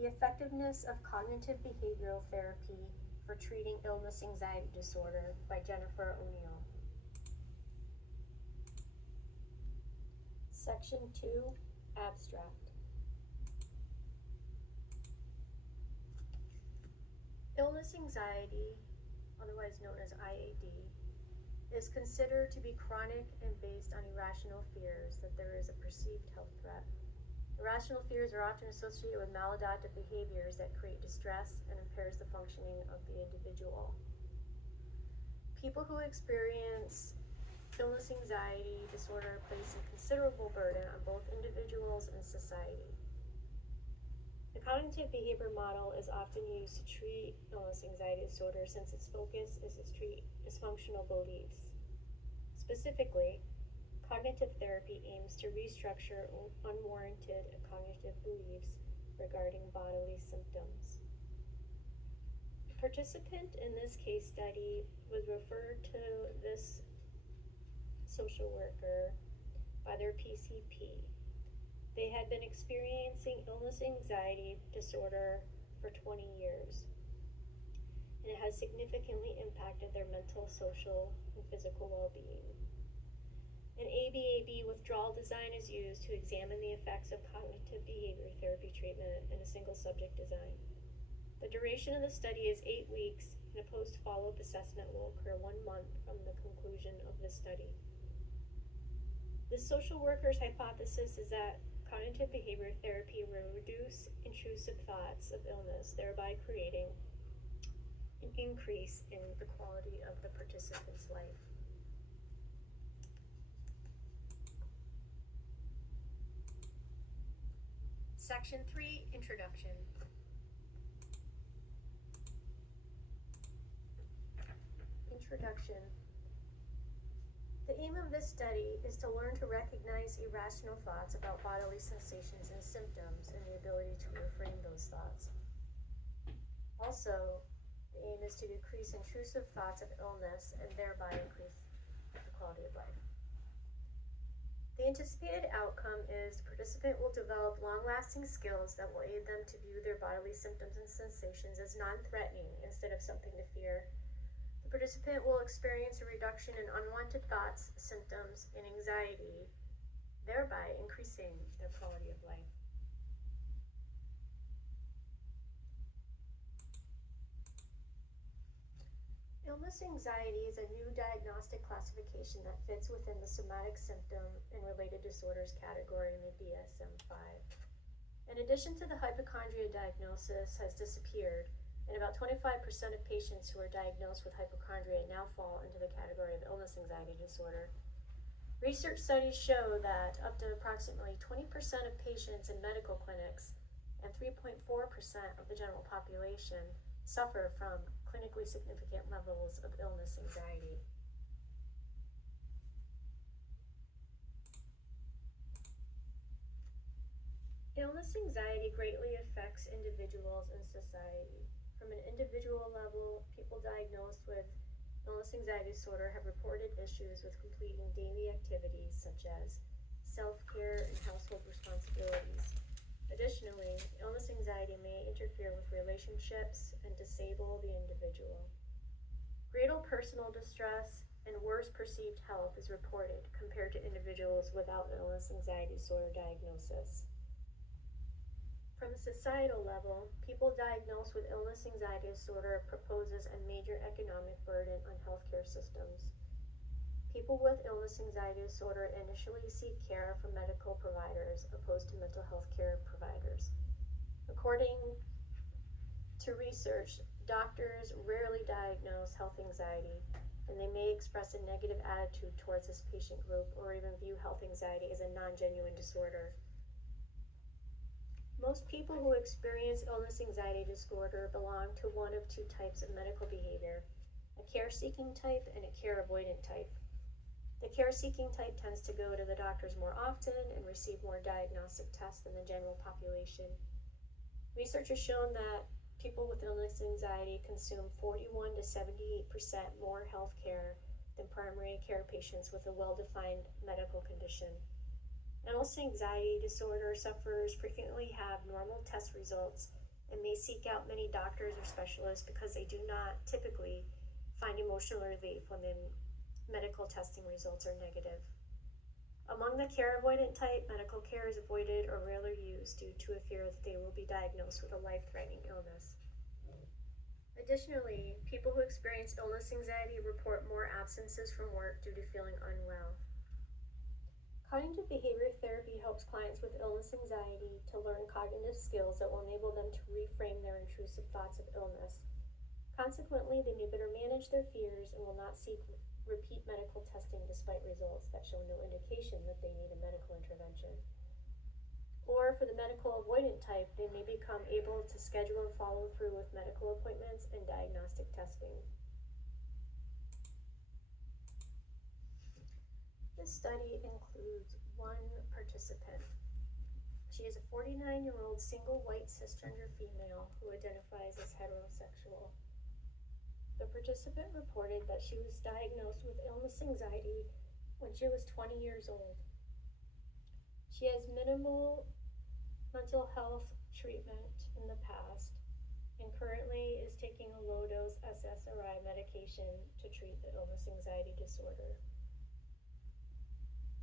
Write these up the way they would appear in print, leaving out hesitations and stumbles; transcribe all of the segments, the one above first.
The Effectiveness of Cognitive Behavioral Therapy for Treating Illness Anxiety Disorder by Jennifer O'Neill. Section 2, Abstract. Illness anxiety, otherwise known as IAD, is considered to be chronic and based on irrational fears that there is a perceived health threat. Irrational fears are often associated with maladaptive behaviors that create distress and impairs the functioning of the individual. People who experience illness anxiety disorder place a considerable burden on both individuals and society. The cognitive behavior model is often used to treat illness anxiety disorder since its focus is to treat dysfunctional beliefs. Specifically, cognitive therapy aims to restructure unwarranted cognitive beliefs regarding bodily symptoms. The participant in this case study was referred to this social worker by their PCP. They had been experiencing illness anxiety disorder for 20 years, and it has significantly impacted their mental, social, and physical well-being. An ABAB withdrawal design is used to examine the effects of cognitive behavior therapy treatment in a single subject design. The duration of the study is 8 weeks, and a post-follow-up assessment will occur 1 month from the conclusion of the study. The social worker's hypothesis is that cognitive behavior therapy will reduce intrusive thoughts of illness, thereby creating an increase in the quality of the participant's life. Section 3, Introduction. Introduction. The aim of this study is to learn to recognize irrational thoughts about bodily sensations and symptoms and the ability to reframe those thoughts. Also, the aim is to decrease intrusive thoughts of illness and thereby increase the quality of life. The anticipated outcome is the participant will develop long-lasting skills that will aid them to view their bodily symptoms and sensations as non-threatening instead of something to fear. The participant will experience a reduction in unwanted thoughts, symptoms, and anxiety, thereby increasing their quality of life. Illness anxiety is a new diagnostic classification that fits within the somatic symptom and related disorders category in the DSM-5. In addition to the hypochondria diagnosis has disappeared, and about 25% of patients who are diagnosed with hypochondria now fall into the category of illness anxiety disorder. Research studies show that up to approximately 20% of patients in medical clinics and 3.4% of the general population suffer from clinically significant levels of illness anxiety. Illness anxiety greatly affects individuals and society. From an individual level, people diagnosed with illness anxiety disorder have reported issues with completing daily activities such as self-care and household responsibilities. Additionally, illness anxiety may interfere with relationships and disable the individual. Greater personal distress and worse perceived health is reported compared to individuals without illness anxiety disorder diagnosis. From a societal level, people diagnosed with illness anxiety disorder proposes a major economic burden on healthcare systems. People with illness anxiety disorder initially seek care from medical providers opposed to mental health care providers. According to research, doctors rarely diagnose health anxiety, and they may express a negative attitude towards this patient group or even view health anxiety as a non-genuine disorder. Most people who experience illness anxiety disorder belong to one of two types of medical behavior, a care-seeking type and a care-avoidant type. The care-seeking type tends to go to the doctors more often and receive more diagnostic tests than the general population. Research has shown that people with illness anxiety consume 41 to 78% more health care than primary care patients with a well-defined medical condition. Illness anxiety disorder sufferers frequently have normal test results and may seek out many doctors or specialists because they do not typically find emotional relief when the medical testing results are negative. Among the care avoidant type, medical care is avoided or rarely used due to a fear that they will be diagnosed with a life-threatening illness. Additionally, people who experience illness anxiety report more absences from work due to feeling unwell. Cognitive behavior therapy helps clients with illness anxiety to learn cognitive skills that will enable them to reframe their intrusive thoughts of illness. Consequently, they may better manage their fears and will not seek repeat medical testing despite results that show no indication that they need a medical intervention. Or for the medical avoidant type, they may become able to schedule and follow through with medical appointments and diagnostic testing. This study includes one participant. She is a 49-year-old single white cisgender female who identifies as heterosexual. The participant reported that she was diagnosed with illness anxiety when she was 20 years old. She has minimal mental health treatment in the past and currently is taking a low-dose SSRI medication to treat the illness anxiety disorder.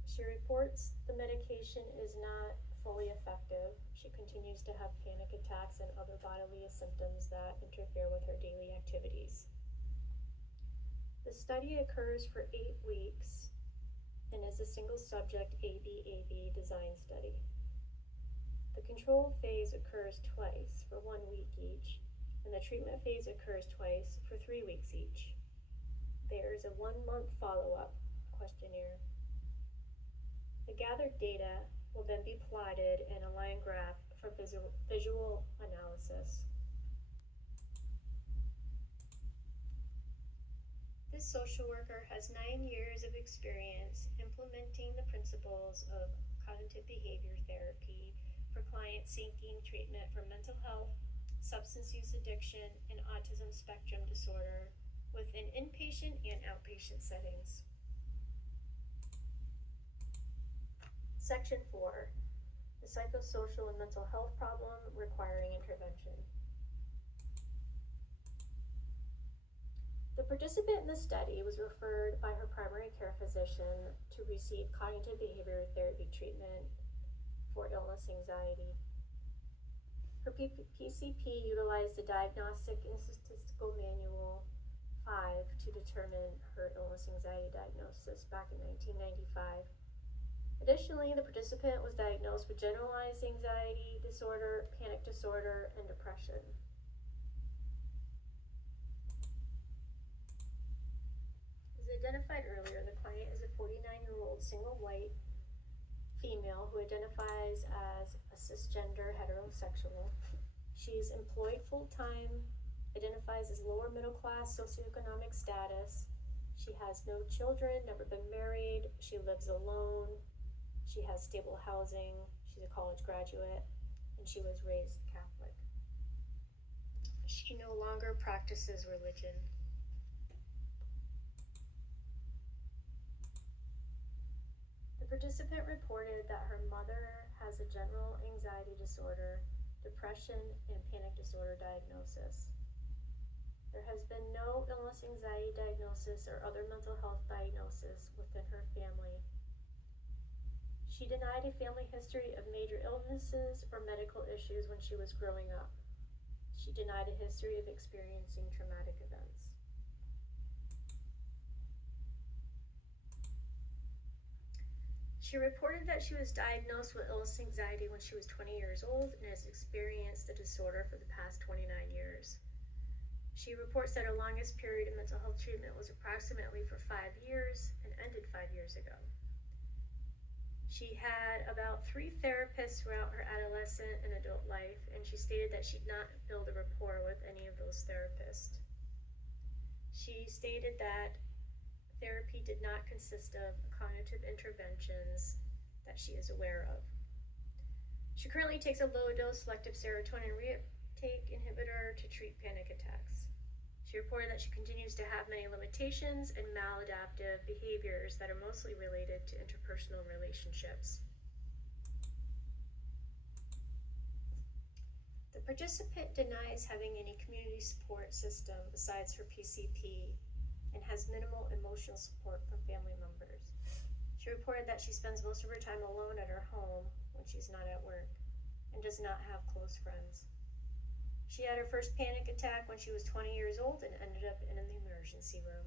She reports the medication is not fully effective. She continues to have panic attacks and other bodily symptoms that interfere with her daily activities. The study occurs for 8 weeks and is a single subject ABAB design study. The control phase occurs twice for 1 week each, and the treatment phase occurs twice for 3 weeks each. There is a 1-month follow-up questionnaire. The gathered data will then be plotted in a line graph for visual analysis. This social worker has 9 years of experience implementing the principles of cognitive behavior therapy for clients seeking treatment for mental health, substance use addiction, and autism spectrum disorder within inpatient and outpatient settings. Section 4, the psychosocial and mental health problem requiring intervention. The participant in the study was referred by her primary care physician to receive cognitive behavior therapy treatment for illness anxiety. Her PCP utilized the Diagnostic and Statistical Manual 5 to determine her illness anxiety diagnosis back in 1995. Additionally, the participant was diagnosed with generalized anxiety disorder, panic disorder, and depression. As identified earlier, the client is a 49-year-old single white female who identifies as a cisgender heterosexual. She is employed full-time, identifies as lower middle class socioeconomic status. She has no children, never been married. She lives alone. She has stable housing. She's a college graduate, and she was raised Catholic. She no longer practices religion. The participant reported that her mother has a general anxiety disorder, depression, and panic disorder diagnosis. There has been no illness anxiety diagnosis or other mental health diagnosis within her family. She denied a family history of major illnesses or medical issues when she was growing up. She denied a history of experiencing traumatic events. She reported that she was diagnosed with illness anxiety when she was 20 years old and has experienced the disorder for the past 29 years. She reports that her longest period of mental health treatment was approximately for 5 years and ended 5 years ago. She had about 3 therapists throughout her adolescent and adult life, and she stated that she did not build a rapport with any of those therapists. She stated that therapy did not consist of cognitive interventions that she is aware of. She currently takes a low-dose selective serotonin reuptake inhibitor to treat panic attacks. She reported that she continues to have many limitations and maladaptive behaviors that are mostly related to interpersonal relationships. The participant denies having any community support system besides her PCP and has minimal emotional support from family members. She reported that she spends most of her time alone at her home when she's not at work and does not have close friends. She had her first panic attack when she was 20 years old and ended up in the emergency room.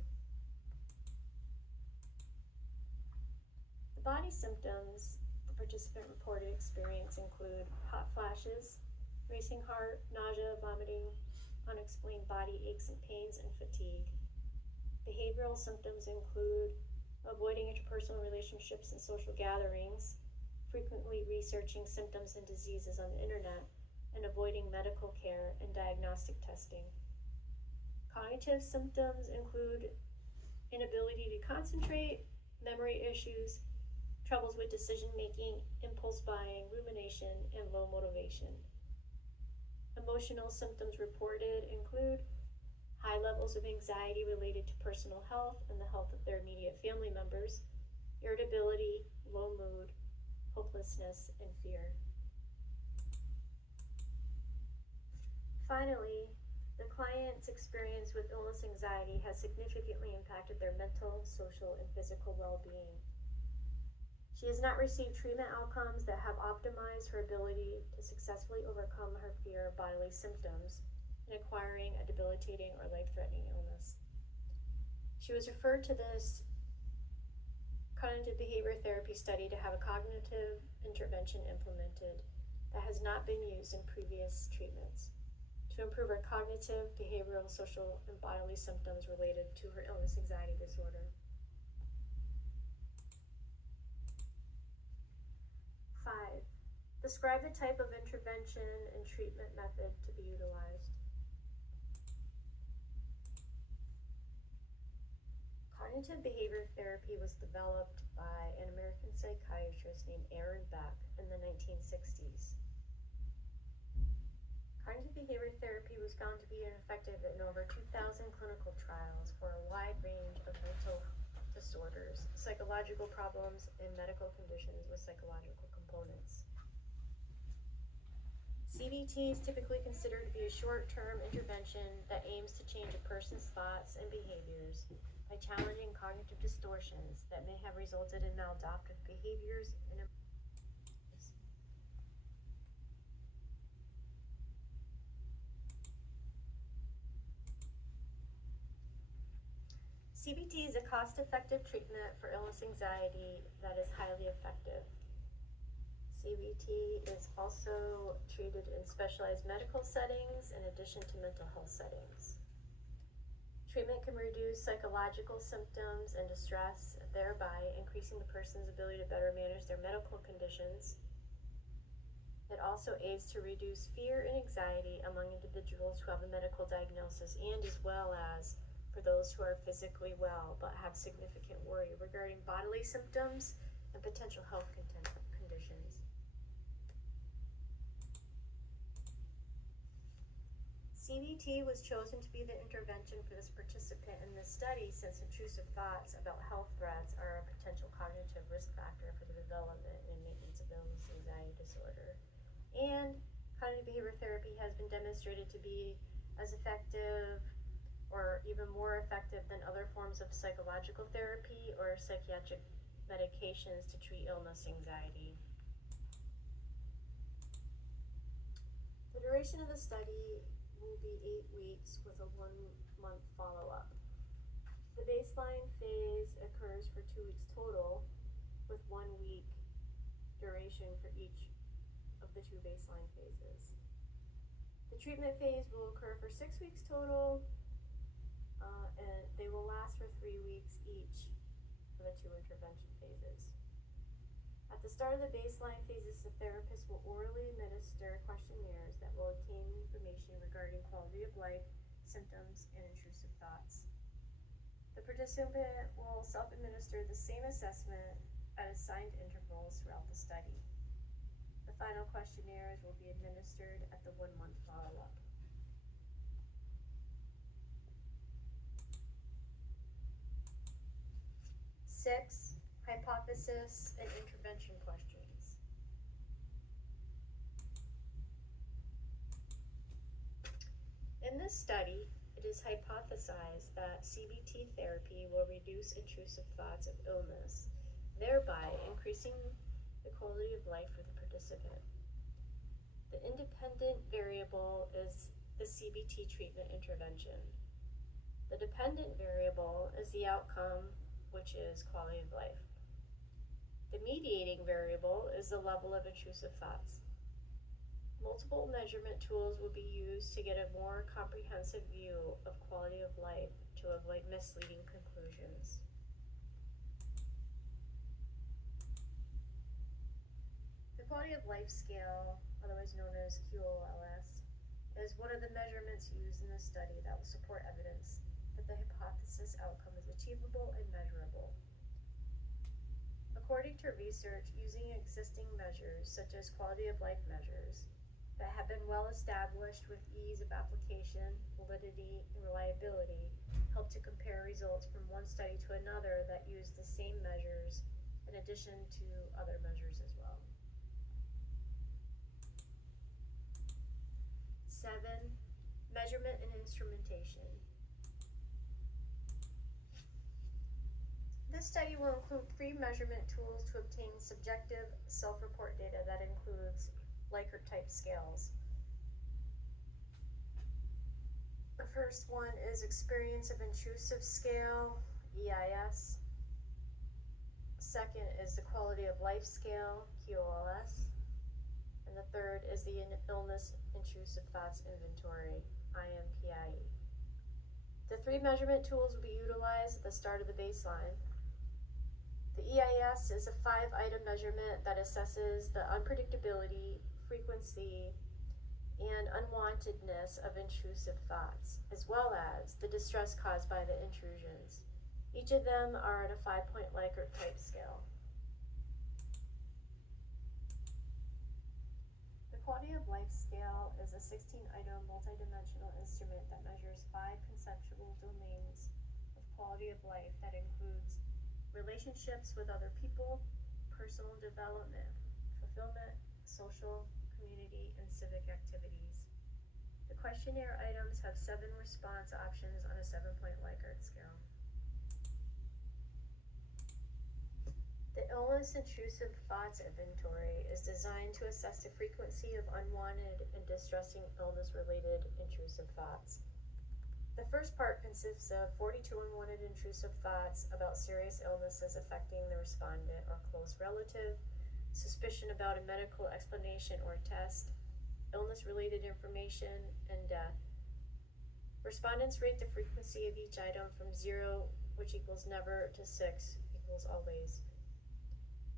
The body symptoms the participant reported experience include hot flashes, racing heart, nausea, vomiting, unexplained body aches and pains, and fatigue. Behavioral symptoms include avoiding interpersonal relationships and social gatherings, frequently researching symptoms and diseases on the internet, and avoiding medical care and diagnostic testing. Cognitive symptoms include inability to concentrate, memory issues, troubles with decision making, impulse buying, rumination, and low motivation. Emotional symptoms reported include high levels of anxiety related to personal health and the health of their immediate family members, irritability, low mood, hopelessness, and fear. Finally, the client's experience with illness anxiety has significantly impacted their mental, social, and physical well-being. She has not received treatment outcomes that have optimized her ability to successfully overcome her fear of bodily symptoms and acquiring a debilitating or life-threatening illness. She was referred to this cognitive behavior therapy study to have a cognitive intervention implemented that has not been used in previous treatments to improve her cognitive, behavioral, social, and bodily symptoms related to her illness anxiety disorder. 5. Describe the type of intervention and treatment method to be utilized. Cognitive behavior therapy was developed by an American psychiatrist named Aaron Beck in the 1960s. Cognitive behavior therapy was found to be effective in over 2,000 clinical trials for a wide range of mental disorders, psychological problems, and medical conditions with psychological components. CBT is typically considered to be a short-term intervention that aims to change a person's thoughts and behaviors by challenging cognitive distortions that may have resulted in maladaptive behaviors and CBT is a cost-effective treatment for illness anxiety that is highly effective. CBT is also treated in specialized medical settings in addition to mental health settings. Treatment can reduce psychological symptoms and distress, thereby increasing the person's ability to better manage their medical conditions. It also aids to reduce fear and anxiety among individuals who have a medical diagnosis and as well as for those who are physically well but have significant worry regarding bodily symptoms and potential health conditions. CBT was chosen to be the intervention for this participant in this study since intrusive thoughts about health threats are a potential cognitive risk factor for the development and maintenance of illness anxiety disorder. And cognitive behavior therapy has been demonstrated to be as effective or even more effective than other forms of psychological therapy or psychiatric medications to treat illness anxiety. The duration of the study will be 8 weeks with a 1-month follow-up. The baseline phase occurs for 2 weeks total, with 1 week duration for each of the 2 baseline phases. The treatment phase will occur for 6 weeks total, and they will last for 3 weeks each for the 2 intervention phases. At the start of the baseline phases, the therapist will orally administer questionnaires that will obtain information regarding quality of life, symptoms, and intrusive thoughts. The participant will self-administer the same assessment at assigned intervals throughout the study. The final questionnaires will be administered at the 1-month follow-up. 6. Hypothesis and intervention questions. In this study, it is hypothesized that CBT therapy will reduce intrusive thoughts of illness, thereby increasing the quality of life for the participant. The independent variable is the CBT treatment intervention. The dependent variable is the outcome, which is quality of life. The mediating variable is the level of intrusive thoughts. Multiple measurement tools will be used to get a more comprehensive view of quality of life to avoid misleading conclusions. The Quality of Life Scale, otherwise known as QOLS, is one of the measurements used in the study that will support evidence that the hypothesis outcome is achievable and measurable. According to research using existing measures, such as quality of life measures, that have been well established with ease of application, validity, and reliability, help to compare results from one study to another that use the same measures in addition to other measures as well. 7. Measurement and instrumentation. This study will include 3 measurement tools to obtain subjective self-report data that includes Likert-type scales. The first one is Experience of Intrusive Scale, EIS. Second is the Quality of Life Scale, QOLS. And the third is the Illness Intrusive Thoughts Inventory, IMPIE. The 3 measurement tools will be utilized at the start of the baseline. The EIS is a 5-item measurement that assesses the unpredictability, frequency, and unwantedness of intrusive thoughts, as well as the distress caused by the intrusions. Each of them are on a 5-point Likert type scale. The Quality of Life Scale is a 16-item multidimensional instrument that measures 5 conceptual domains of quality of life that includes relationships with other people, personal development, fulfillment, social, community, and civic activities. The questionnaire items have 7 response options on a 7-point Likert scale. The Illness Intrusive Thoughts Inventory is designed to assess the frequency of unwanted and distressing illness-related intrusive thoughts. The first part consists of 42 unwanted intrusive thoughts about serious illnesses affecting the respondent or close relative, suspicion about a medical explanation or test, illness-related information, and death. Respondents rate the frequency of each item from 0, which equals never, to 6, equals always.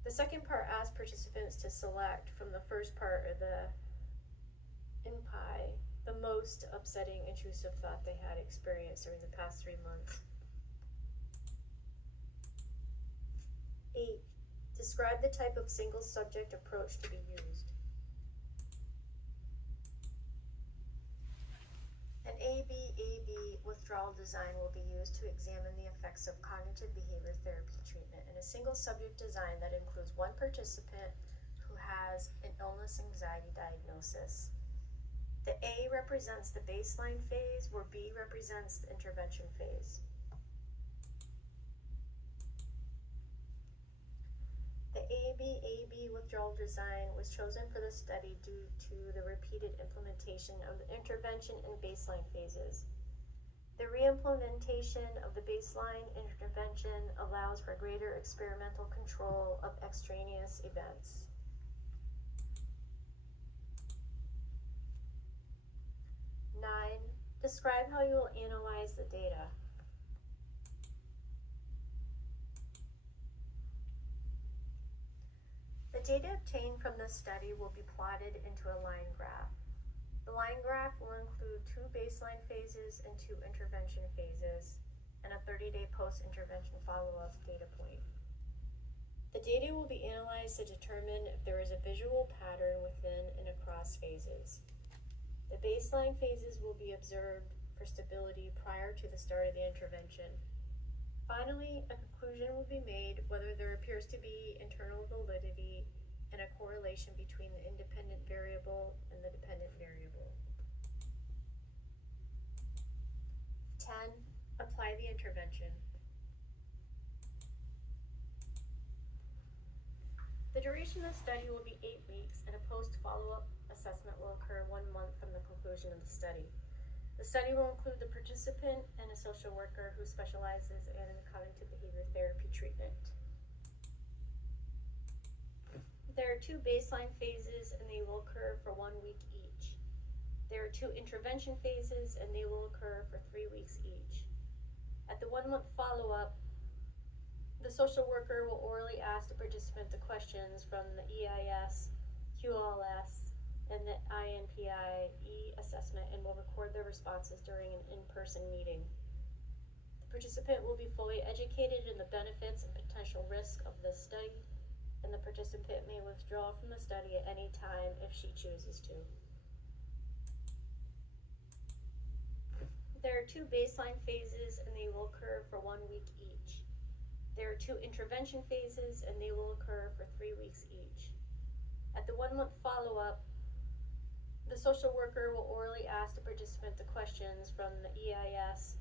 The second part asks participants to select from the first part of the IMPIE the most upsetting intrusive thought they had experienced during the past 3 months. 8. Describe the type of single subject approach to be used. An ABAB withdrawal design will be used to examine the effects of cognitive behavior therapy treatment in a single subject design that includes 1 participant who has an illness anxiety diagnosis. The A represents the baseline phase, where B represents the intervention phase. The ABAB withdrawal design was chosen for the study due to the repeated implementation of the intervention and baseline phases. The re-implementation of the baseline intervention allows for greater experimental control of extraneous events. 9. Describe how you will analyze the data. The data obtained from this study will be plotted into a line graph. The line graph will include 2 baseline phases and 2 intervention phases, and a 30-day post-intervention follow-up data point. The data will be analyzed to determine if there is a visual pattern within and across phases. The baseline phases will be observed for stability prior to the start of the intervention. Finally, a conclusion will be made whether there appears to be internal validity and a correlation between the independent variable and the dependent variable. 10. Apply the intervention. The duration of the study will be 8 weeks, and a post-follow-up assessment will occur 1 month from the conclusion of the study. The study will include the participant and a social worker who specializes in cognitive behavior therapy treatment. There are 2 baseline phases, and they will occur for 1 week each. There are 2 intervention phases, and they will occur for 3 weeks each. At the 1 month follow-up, the social worker will orally ask the participant the questions from the EIS, QLS, and the INPIE assessment and will record their responses during an in-person meeting. The participant will be fully educated in the benefits and potential risk of this study, and the participant may withdraw from the study at any time if she chooses to. There are 2 baseline phases, and they will occur for 1 week each. There are 2 intervention phases, and they will occur for 3 weeks each. At the 1 month follow-up, the social worker will orally ask the participant the questions from the EIS,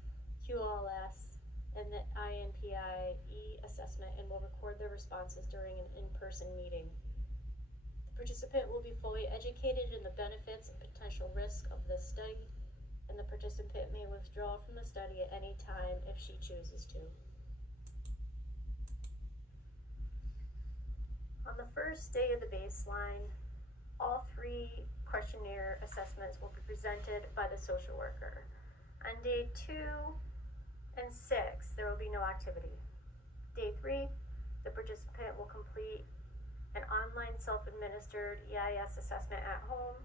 QLS, and the INPIE assessment and will record their responses during an in-person meeting. The participant will be fully educated in the benefits and potential risk of this study, and the participant may withdraw from the study at any time if she chooses to. On the first day of the baseline, all 3 questionnaire assessments will be presented by the social worker. On day 2 and 6, there will be no activity. Day 3, the participant will complete an online self-administered EIS assessment at home.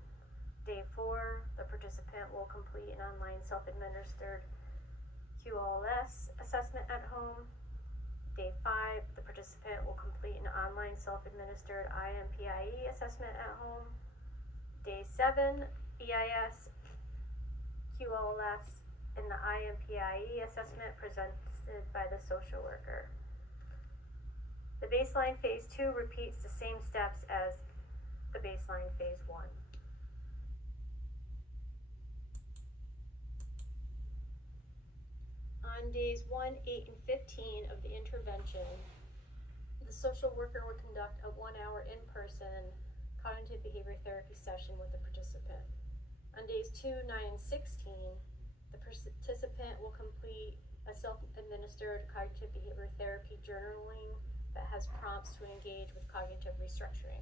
Day 4, the participant will complete an online self-administered QLS assessment at home. Day 5, the participant will complete an online self-administered INPIE assessment at home. Day 7, EIS, QLS, and the INPIE assessment presented by the social worker. The baseline phase 2 repeats the same steps as the baseline phase 1. On days 1, 8, and 15 of the intervention, the social worker will conduct a 1-hour in-person cognitive behavior therapy session with the participant. On days 2, 9, and 16, the participant will complete a self-administered cognitive behavior therapy journaling that has prompts to engage with cognitive restructuring.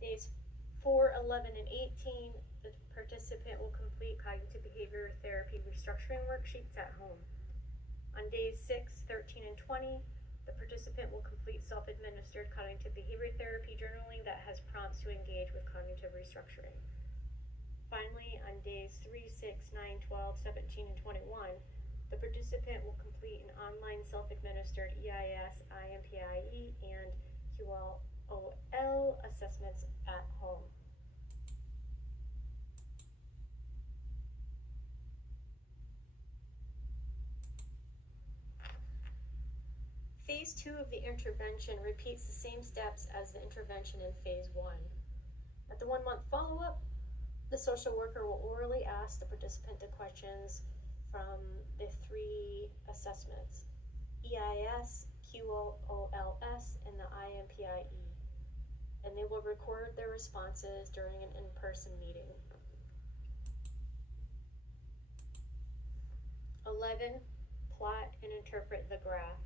Days 4, 11, and 18, the participant will complete cognitive behavior therapy restructuring worksheets at home. On days 6, 13, and 20, the participant will complete self-administered cognitive behavior therapy journaling that has prompts to engage with cognitive restructuring. Finally, on days 3, 6, 9, 12, 17, and 21, the participant will complete an online self-administered EIS, INPIE, and QLOL assessments at home. Phase 2 of the intervention repeats the same steps as the intervention in phase 1. At the 1 month follow-up, the social worker will orally ask the participant the questions from the 3 assessments, EIS, QOLS, and the INPIE, and they will record their responses during an in-person meeting. 11, plot and interpret the graph.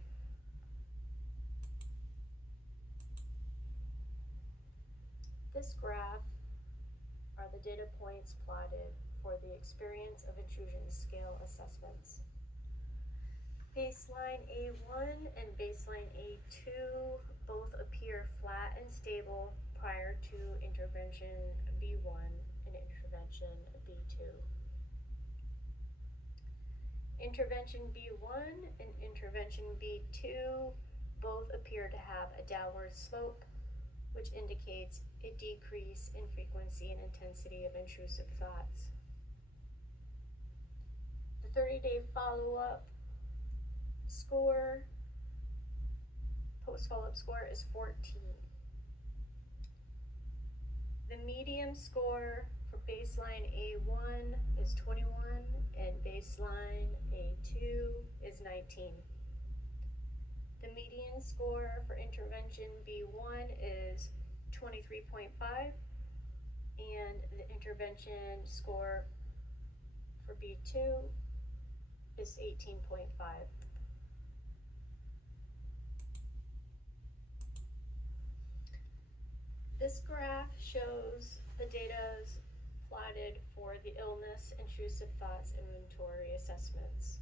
This graph are the data points plotted for the experience of intrusion scale assessments. Baseline A1 and baseline A2 both appear flat and stable prior to intervention B1 and intervention B2. Intervention B1 and intervention B2 both appear to have a downward slope, which indicates a decrease in frequency and intensity of intrusive thoughts. The 30-day follow-up score, post-follow-up score is 14. The median score for baseline A1 is 21 and baseline A2 is 19. The median score for intervention B1 is 23.5 and the intervention score for B2 is 18.5. This graph shows the data plotted for the illness intrusive thoughts inventory assessments.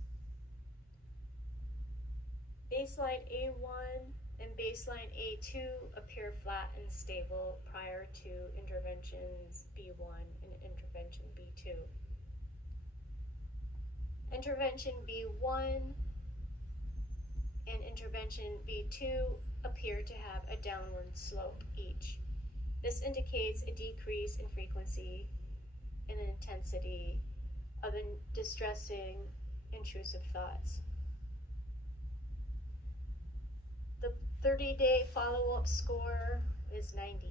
Baseline A1 and baseline A2 appear flat and stable prior to interventions B1 and intervention B2. Intervention B1 and intervention B2 appear to have a downward slope each. This indicates a decrease in frequency and intensity of distressing intrusive thoughts. The 30-day follow-up score is 90.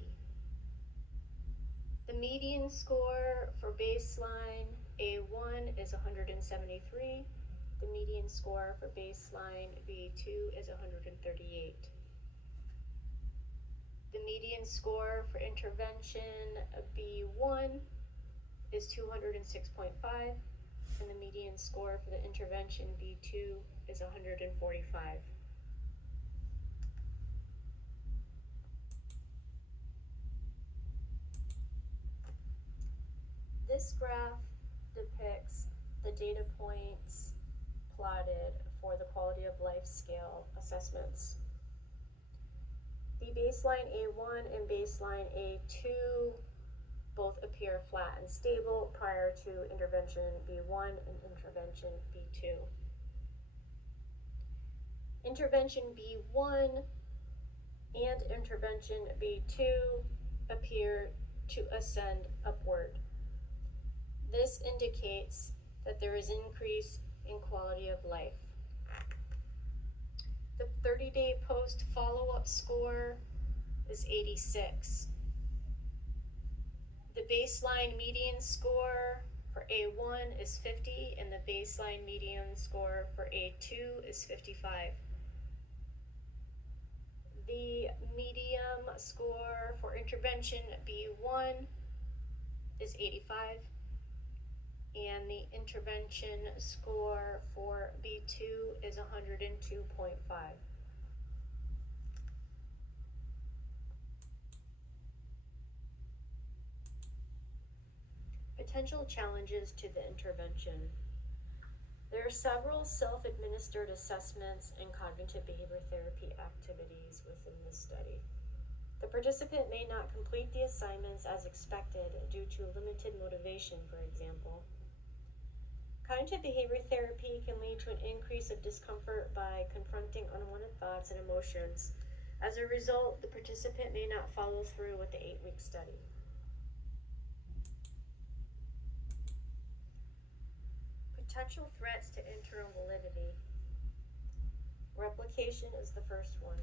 The median score for baseline A1 is 173. The median score for baseline B2 is 138. The median score for intervention B1 is 206.5, and the median score for the intervention B2 is 145. This graph depicts the data points plotted for the quality of life scale assessments. The baseline A1 and baseline A2 both appear flat and stable prior to intervention B1 and intervention B2. Intervention B1 and intervention B2 appear to ascend upward. This indicates that there is increase in quality of life. The 30-day post follow-up score is 86. The baseline median score for A1 is 50 and the baseline median score for A2 is 55. The median score for intervention B1 is 85 and the intervention score for B2 is 102.5. Potential challenges to the intervention. There are several self-administered assessments and cognitive behavior therapy activities within this study. The participant may not complete the assignments as expected due to limited motivation, for example. Cognitive behavior therapy can lead to an increase of discomfort by confronting unwanted thoughts and emotions. As a result, the participant may not follow through with the 8-week study. Potential threats to internal validity. Replication is the first one.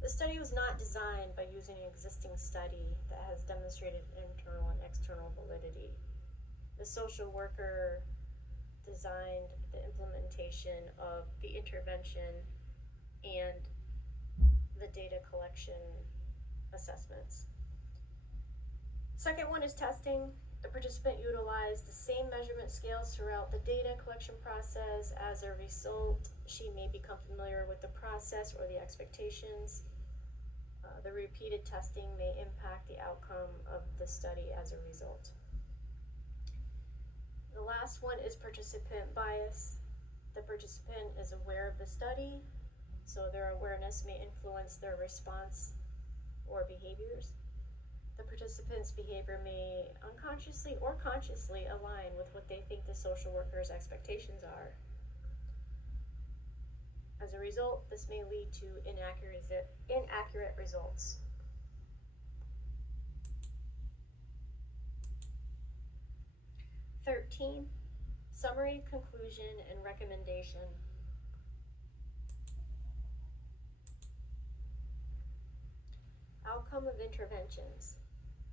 The study was not designed by using an existing study that has demonstrated internal and external validity. The social worker designed the implementation of the intervention and the data collection assessments. Second one is testing. The participant utilized the same measurement scales throughout the data collection process. As a result, she may become familiar with the process or the expectations. The repeated testing may impact the outcome of the study as a result. The last one is participant bias. The participant is aware of the study, so their awareness may influence their response or behaviors. The participant's behavior may unconsciously or consciously align with what they think the social worker's expectations are. As a result, this may lead to inaccurate results. Summary, conclusion, and recommendation. Outcome of interventions.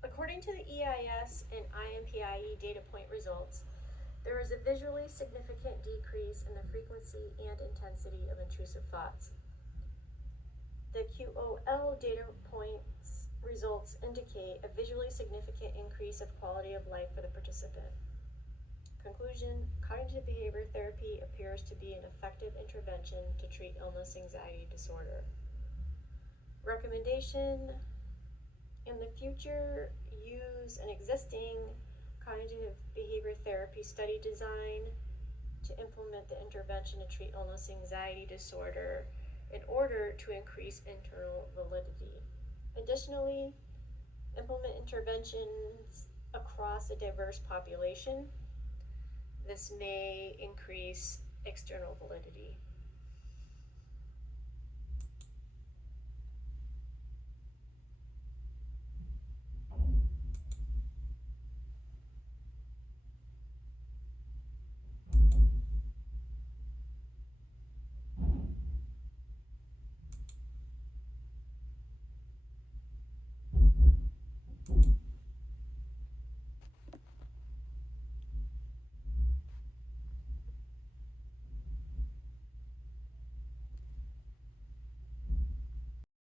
According to the EIS and IMPIE data point results, there is a visually significant decrease in the frequency and intensity of intrusive thoughts. The QOL data points results indicate a visually significant increase of quality of life for the participant. Conclusion, cognitive behavior therapy appears to be an effective intervention to treat illness anxiety disorder. Recommendation, in the future, use an existing cognitive behavior therapy study design to implement the intervention to treat illness anxiety disorder in order to increase internal validity. Additionally, implement interventions across a diverse population. This may increase external validity.